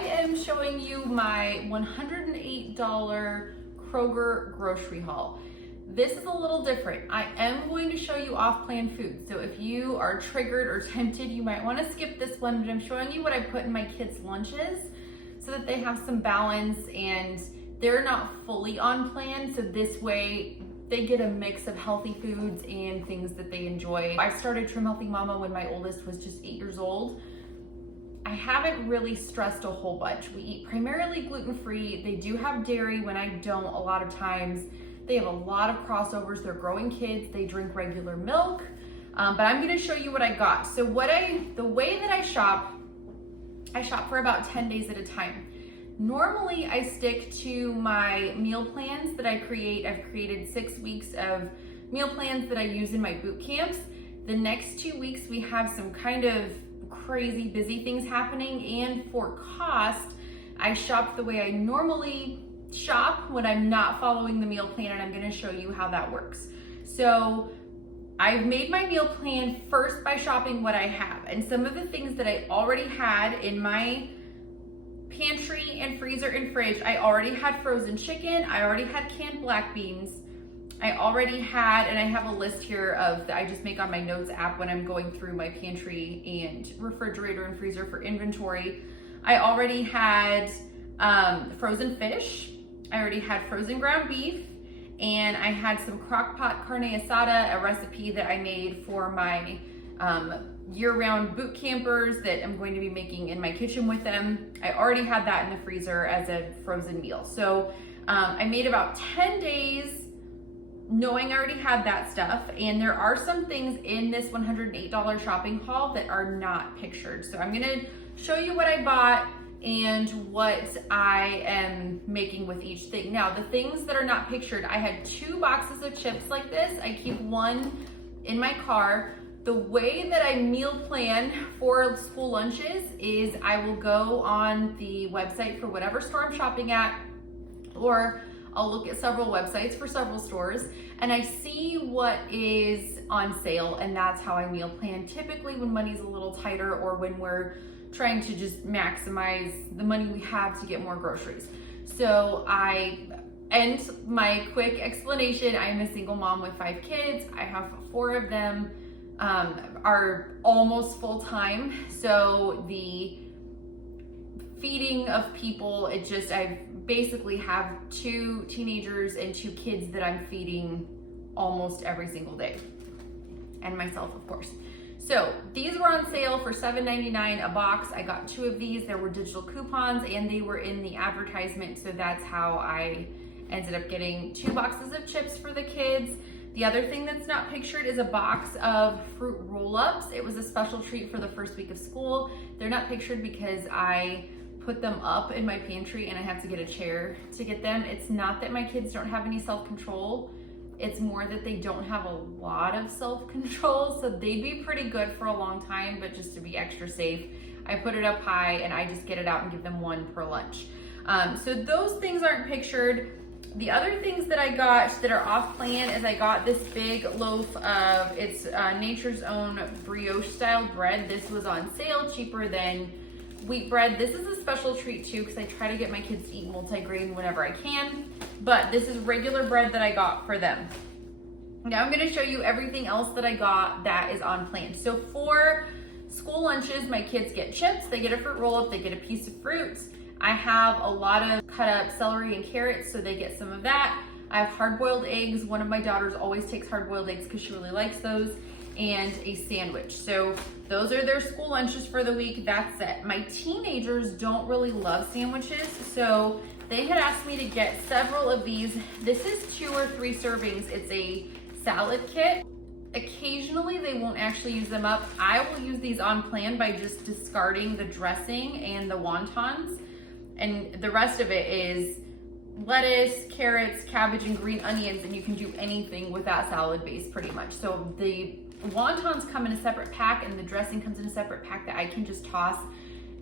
am showing you my $108 Kroger grocery haul. This is a little different. I am going to show you off-plan food. So if you are triggered or tempted, you might want to skip this one, but I'm showing you what I put in my kids' lunches so that they have some balance and they're not fully on plan. So this way they get a mix of healthy foods and things that they enjoy. I started Trim Healthy Mama when my oldest was just 8 years old. I haven't really stressed a whole bunch. We eat primarily gluten-free. They do have dairy when I don't a lot of times. They have a lot of crossovers. They're growing kids. They drink regular milk. But I'm gonna show you what I got. So the way that I shop for about 10 days at a time. Normally I stick to my meal plans that I create. I've created 6 weeks of meal plans that I use in my boot camps. The next 2 weeks we have some kind of crazy busy things happening, and for cost, I shop the way I normally shop when I'm not following the meal plan, and I'm gonna show you how that works. So I've made my meal plan first by shopping what I have, and some of the things that I already had in my pantry and freezer and fridge. I already had frozen chicken, I already had canned black beans, I already had, and I have a list here of that I just make on my notes app when I'm going through my pantry and refrigerator and freezer for inventory. I already had frozen fish, I already had frozen ground beef, and I had some crock pot carne asada, a recipe that I made for my year-round boot campers that I'm going to be making in my kitchen with them. I already had that in the freezer as a frozen meal. So I made about 10 days knowing I already had that stuff, and there are some things in this $108 shopping haul that are not pictured. So I'm gonna show you what I bought and what I am making with each thing. Now, the things that are not pictured, I had 2 boxes of chips like this. I keep one in my car. The way that I meal plan for school lunches is I will go on the website for whatever store I'm shopping at, or I'll look at several websites for several stores, and I see what is on sale, and that's how I meal plan. Typically when money's a little tighter or when we're trying to just maximize the money we have to get more groceries. So and my quick explanation, I'm a single mom with 5 kids. I have 4 of them are almost full-time. So the feeding of people, I basically have 2 teenagers and 2 kids that I'm feeding almost every single day, and myself, of course. So these were on sale for $7.99 a box. I got 2 of these. There were digital coupons and they were in the advertisement, so that's how I ended up getting 2 boxes of chips for the kids. The other thing that's not pictured is a box of fruit roll-ups. It was a special treat for the first week of school. They're not pictured because I put them up in my pantry and I have to get a chair to get them. It's not that my kids don't have any self-control. It's more that they don't have a lot of self-control, so they'd be pretty good for a long time, but just to be extra safe, I put it up high and I just get it out and give them 1 per lunch. So those things aren't pictured. The other things that I got that are off plan is I got this big loaf of, it's Nature's Own brioche style bread. This was on sale, cheaper than wheat bread. This is a special treat too, because I try to get my kids to eat multigrain whenever I can, but this is regular bread that I got for them. Now I'm gonna show you everything else that I got that is on plan. So for school lunches, my kids get chips, they get a fruit roll-up, they get a piece of fruit. I have a lot of cut up celery and carrots, so they get some of that. I have hard-boiled eggs. One of my daughters always takes hard-boiled eggs because she really likes those, and a sandwich. So those are their school lunches for the week. That's it. My teenagers don't really love sandwiches, so they had asked me to get several of these. This is 2 or 3 servings. It's a salad kit. Occasionally they won't actually use them up. I will use these on plan by just discarding the dressing and the wontons, and the rest of it is lettuce, carrots, cabbage, and green onions, and you can do anything with that salad base pretty much. So the wontons come in a separate pack and the dressing comes in a separate pack that I can just toss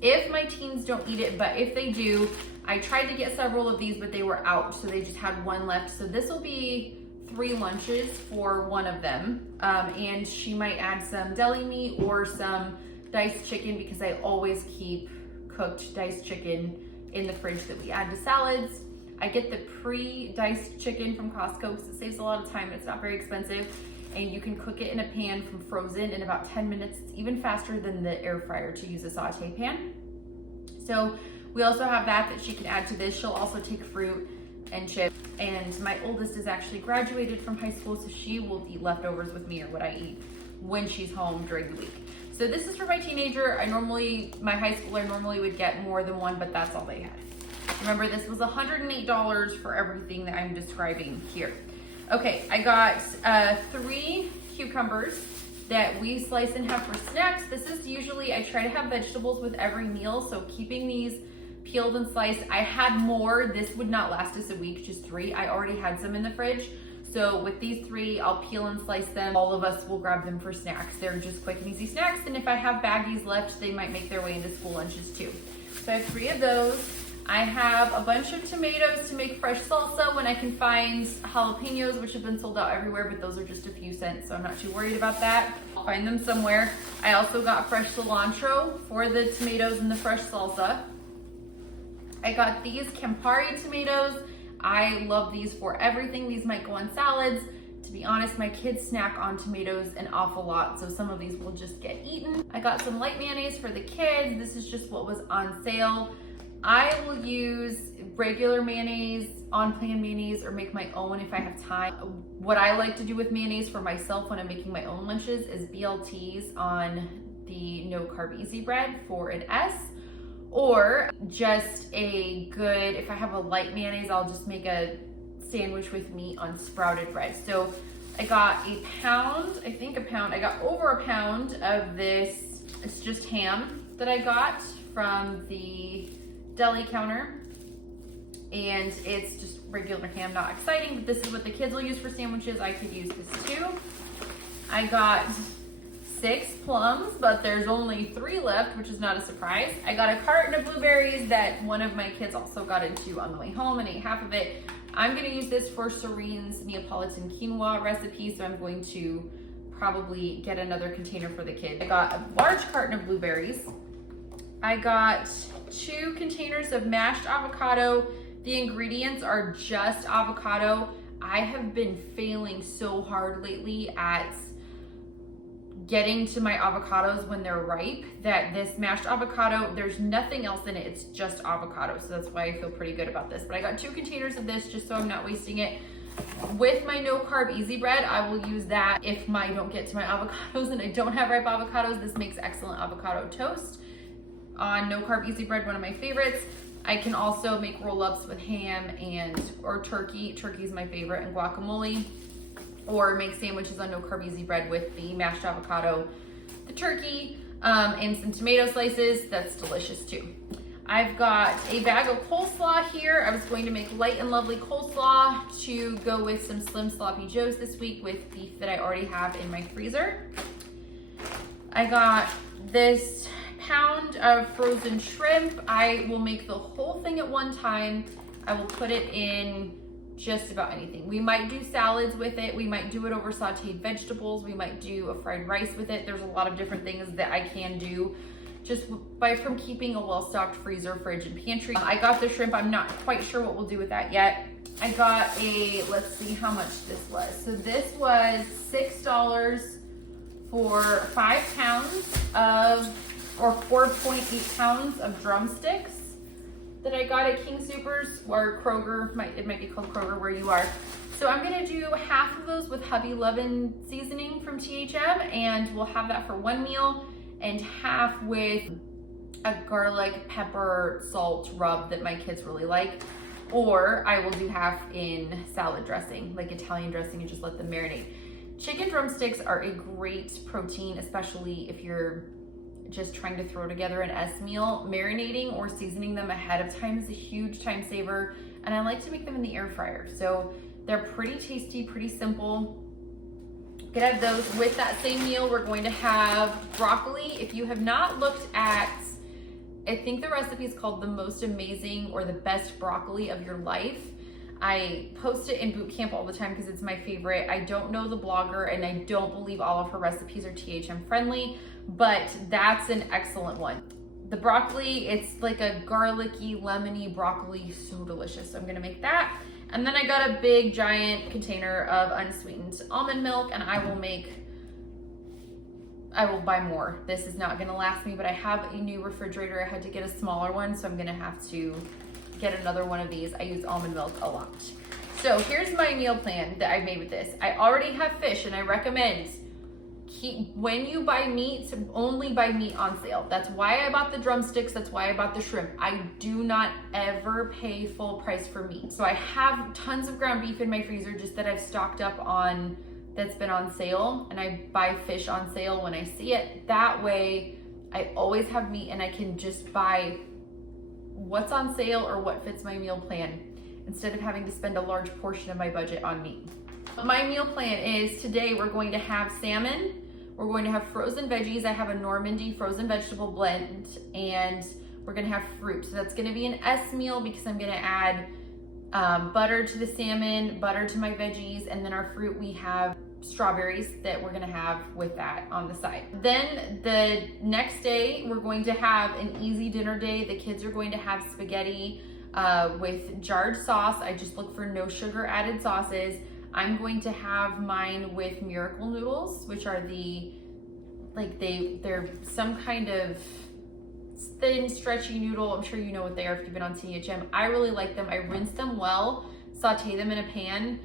if my teens don't eat it, but if they do, I tried to get several of these, but they were out, so they just had 1 left. So this will be 3 lunches for one of them, and she might add some deli meat or some diced chicken because I always keep cooked diced chicken in the fridge that we add to salads. I get the pre-diced chicken from Costco because it saves a lot of time and it's not very expensive. And you can cook it in a pan from frozen in about 10 minutes. It's even faster than the air fryer to use a saute pan. So we also have that she can add to this. She'll also take fruit and chips. And my oldest is actually graduated from high school, so she will eat leftovers with me or what I eat when she's home during the week. So this is for my teenager. My high schooler normally would get more than one, but that's all they had. Remember, this was $108 for everything that I'm describing here. Okay, I got 3 cucumbers that we slice and have for snacks. This is usually, I try to have vegetables with every meal, so keeping these peeled and sliced. I had more. This would not last us a week, just 3. I already had some in the fridge. So with these 3, I'll peel and slice them. All of us will grab them for snacks. They're just quick and easy snacks. And if I have baggies left, they might make their way into school lunches too. So I have 3 of those. I have a bunch of tomatoes to make fresh salsa when I can find jalapenos, which have been sold out everywhere, but those are just a few cents, so I'm not too worried about that. I'll find them somewhere. I also got fresh cilantro for the tomatoes and the fresh salsa. I got these Campari tomatoes. I love these for everything. These might go on salads. To be honest, my kids snack on tomatoes an awful lot, so some of these will just get eaten. I got some light mayonnaise for the kids. This is just what was on sale. I will use regular mayonnaise, on-plan mayonnaise, or make my own if I have time. What I like to do with mayonnaise for myself when I'm making my own lunches is BLTs on the no carb easy bread for an S, or just a good, if I have a light mayonnaise, I'll just make a sandwich with meat on sprouted bread. So I got a pound, I got over a pound of this, it's just ham that I got from the deli counter, and it's just regular ham, not exciting, but this is what the kids will use for sandwiches. I could use this too. I got 6 plums, but there's only 3 left, which is not a surprise. I got a carton of blueberries that one of my kids also got into on the way home and ate half of it. I'm gonna use this for Serene's Neapolitan quinoa recipe, so I'm going to probably get another container for the kids. I got a large carton of blueberries. I got 2 containers of mashed avocado. The ingredients are just avocado. I have been failing so hard lately at getting to my avocados when they're ripe that this mashed avocado, there's nothing else in it. It's just avocado. So that's why I feel pretty good about this. But I got 2 containers of this just so I'm not wasting it. With my no carb easy bread, I will use that if I don't get to my avocados and I don't have ripe avocados. This makes excellent avocado toast on no carb easy bread, one of my favorites. I can also make roll-ups with ham or turkey. Turkey's my favorite, and guacamole, or make sandwiches on no carb easy bread with the mashed avocado, the turkey, and some tomato slices. That's delicious too. I've got a bag of coleslaw here. I was going to make light and lovely coleslaw to go with some Slim Sloppy Joes this week with beef that I already have in my freezer. I got this pound of frozen shrimp. I will make the whole thing at one time. I will put it in just about anything. We might do salads with it. We might do it over sauteed vegetables. We might do a fried rice with it. There's a lot of different things that I can do just from keeping a well-stocked freezer, fridge, and pantry. I got the shrimp. I'm not quite sure what we'll do with that yet. I got let's see how much this was. So this was $6 for 5 pounds or 4.8 pounds of drumsticks that I got at King Soopers or Kroger. It might be called Kroger where you are. So I'm gonna do half of those with Hubby Lovin' seasoning from THM, and we'll have that for one meal, and half with a garlic, pepper, salt rub that my kids really like. Or I will do half in salad dressing, like Italian dressing, and just let them marinate. Chicken drumsticks are a great protein, especially if you're just trying to throw together an S meal. Marinating or seasoning them ahead of time is a huge time saver, and I like to make them in the air fryer. So they're pretty tasty, pretty simple. Could have those. With that same meal, we're going to have broccoli. If you have not looked at, I think the recipe is called The Most Amazing or The Best Broccoli of Your Life. I post it in boot camp all the time because it's my favorite. I don't know the blogger, and I don't believe all of her recipes are THM friendly, but that's an excellent one. The broccoli, it's like a garlicky, lemony broccoli, so delicious. So I'm gonna make that. And then I got a big giant container of unsweetened almond milk, and I will buy more. This is not gonna last me, but I have a new refrigerator. I had to get a smaller one, so I'm gonna have to get another one of these. I use almond milk a lot. So here's my meal plan that I made with this. I already have fish, and I recommend when you buy meat, only buy meat on sale. That's why I bought the drumsticks. That's why I bought the shrimp. I do not ever pay full price for meat. So I have tons of ground beef in my freezer just that I've stocked up on that's been on sale, and I buy fish on sale when I see it. That way I always have meat, and I can just buy what's on sale or what fits my meal plan instead of having to spend a large portion of my budget on meat. My meal plan is today we're going to have salmon. We're going to have frozen veggies. I have a Normandy frozen vegetable blend, and we're gonna have fruit. So that's gonna be an S meal because I'm gonna add butter to the salmon, butter to my veggies, and then our fruit, we have strawberries that we're gonna have with that on the side. Then the next day, we're going to have an easy dinner day. The kids are going to have spaghetti with jarred sauce. I just look for no sugar added sauces. I'm going to have mine with Miracle noodles, which are they're some kind of thin, stretchy noodle. I'm sure you know what they are if you've been on THM. I really like them. I rinse them well, saute them in a pan.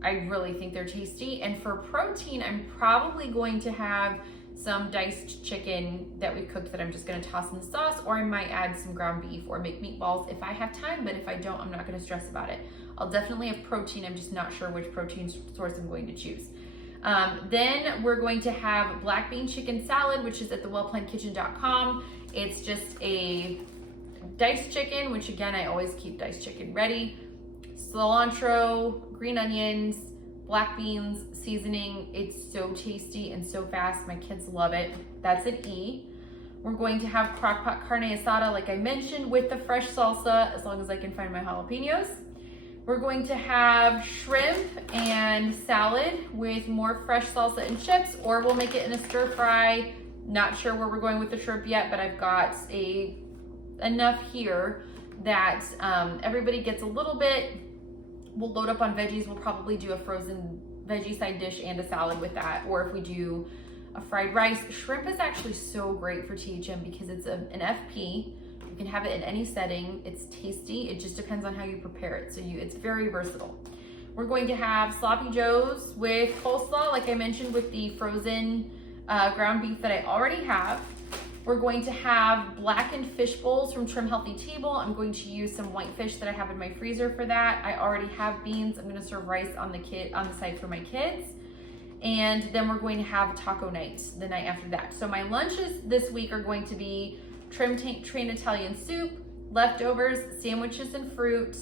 I really think they're tasty. And for protein, I'm probably going to have some diced chicken that we cooked that I'm just gonna toss in the sauce, or I might add some ground beef or make meatballs if I have time, but if I don't, I'm not gonna stress about it. I'll definitely have protein. I'm just not sure which protein source I'm going to choose. Then we're going to have black bean chicken salad, which is at thewellplannedkitchen.com. It's just a diced chicken, which again, I always keep diced chicken ready. Cilantro, green onions, black beans, seasoning. It's so tasty and so fast. My kids love it. That's an E. We're going to have crock-pot carne asada, like I mentioned, with the fresh salsa, as long as I can find my jalapenos. We're going to have shrimp and salad with more fresh salsa and chips, or we'll make it in a stir fry. Not sure where we're going with the shrimp yet, but I've got enough here that everybody gets a little bit. We'll load up on veggies. We'll probably do a frozen veggie side dish and a salad with that, or if we do a fried rice. Shrimp is actually so great for THM because it's an FP. You can have it in any setting. It's tasty. It just depends on how you prepare it. So it's very versatile. We're going to have sloppy joes with coleslaw, like I mentioned, with the frozen ground beef that I already have. We're going to have blackened fish bowls from Trim Healthy Table. I'm going to use some white fish that I have in my freezer for that. I already have beans. I'm going to serve rice on the side for my kids. And then we're going to have taco night the night after that. So my lunches this week are going to be Trim Train Italian soup, leftovers, sandwiches and fruit,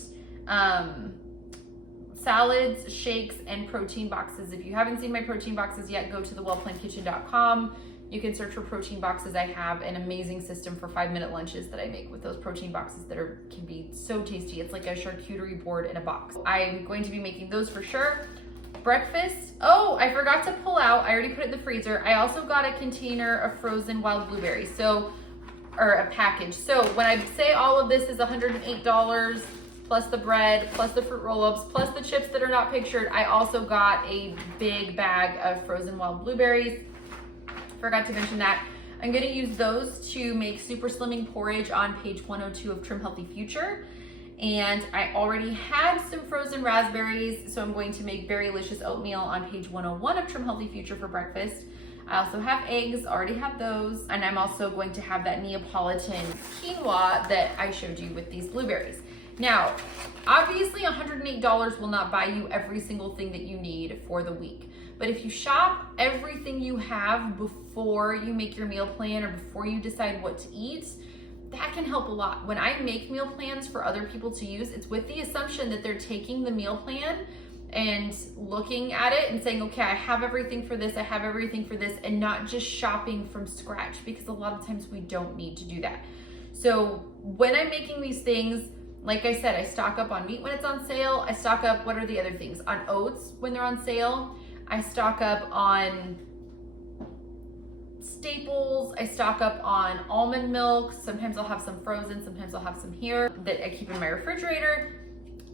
salads, shakes, and protein boxes. If you haven't seen my protein boxes yet, go to thewellplannedkitchen.com. You can search for protein boxes. I have an amazing system for 5-minute lunches that I make with those protein boxes that can be so tasty. It's like a charcuterie board in a box. I'm going to be making those for sure. Breakfast. Oh, I forgot to pull out. I already put it in the freezer. I also got a container of frozen wild blueberries. Or a package. So when I say all of this is $108 plus the bread, plus the fruit roll-ups, plus the chips that are not pictured, I also got a big bag of frozen wild blueberries. Forgot to mention that. I'm gonna use those to make super slimming porridge on page 102 of Trim Healthy Future. And I already had some frozen raspberries, so I'm going to make berrylicious oatmeal on page 101 of Trim Healthy Future for breakfast. I also have eggs, already have those. And I'm also going to have that Neapolitan quinoa that I showed you with these blueberries. Now, obviously $108 will not buy you every single thing that you need for the week. But if you shop everything you have before you make your meal plan or before you decide what to eat, that can help a lot. When I make meal plans for other people to use, it's with the assumption that they're taking the meal plan and looking at it and saying, okay, I have everything for this, I have everything for this, and not just shopping from scratch, because a lot of times we don't need to do that. So when I'm making these things, like I said, I stock up on meat when it's on sale. I stock up, what are the other things? On oats when they're on sale. I stock up on staples. I stock up on almond milk. Sometimes I'll have some frozen, sometimes I'll have some here that I keep in my refrigerator.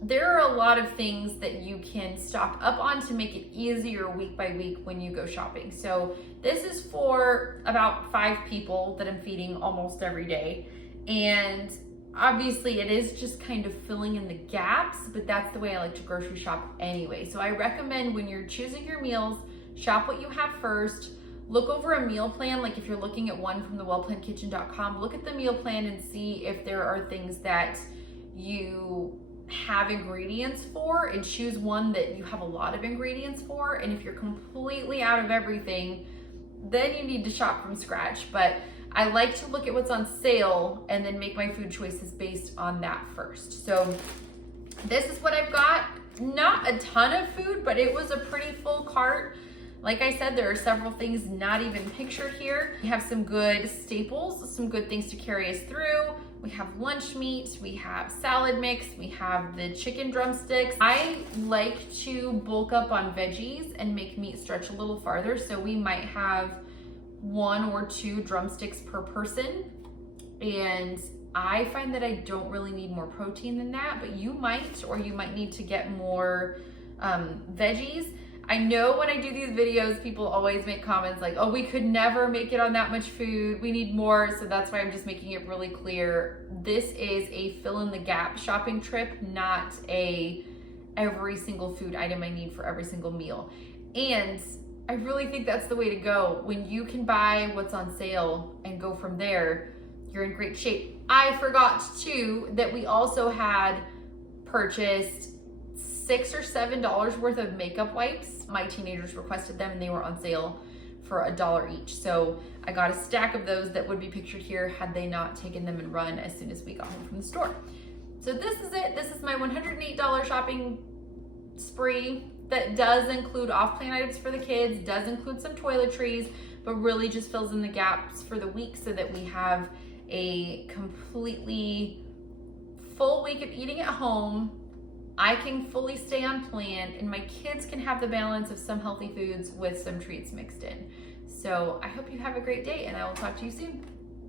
There are a lot of things that you can stock up on to make it easier week by week when you go shopping. So this is for about 5 people that I'm feeding almost every day. And obviously it is just kind of filling in the gaps, but that's the way I like to grocery shop anyway. So I recommend when you're choosing your meals, shop what you have first. Look over a meal plan. Like if you're looking at one from the wellplannedkitchen.com, look at the meal plan and see if there are things that you have ingredients for, and choose one that you have a lot of ingredients for. And if you're completely out of everything, then you need to shop from scratch. But I like to look at what's on sale and then make my food choices based on that first. So this is what I've got. Not a ton of food, but it was a pretty full cart. Like I said, there are several things not even pictured here. We have some good staples, some good things to carry us through. We have lunch meat, we have salad mix, we have the chicken drumsticks. I like to bulk up on veggies and make meat stretch a little farther. So we might have 1 or 2 drumsticks per person. And I find that I don't really need more protein than that, but you might, or you might need to get more veggies. I know when I do these videos, people always make comments like, oh, we could never make it on that much food. We need more. So that's why I'm just making it really clear. This is a fill in the gap shopping trip, not a every single food item I need for every single meal. And I really think that's the way to go. When you can buy what's on sale and go from there, you're in great shape. I forgot too that we also had purchased $6 or $7 worth of makeup wipes. My teenagers requested them and they were on sale for $1 each. So I got a stack of those that would be pictured here had they not taken them and run as soon as we got home from the store. So this is it. This is my $108 shopping spree that does include off-plan items for the kids, does include some toiletries, but really just fills in the gaps for the week so that we have a completely full week of eating at home. I can fully stay on plan, and my kids can have the balance of some healthy foods with some treats mixed in. So I hope you have a great day, and I will talk to you soon.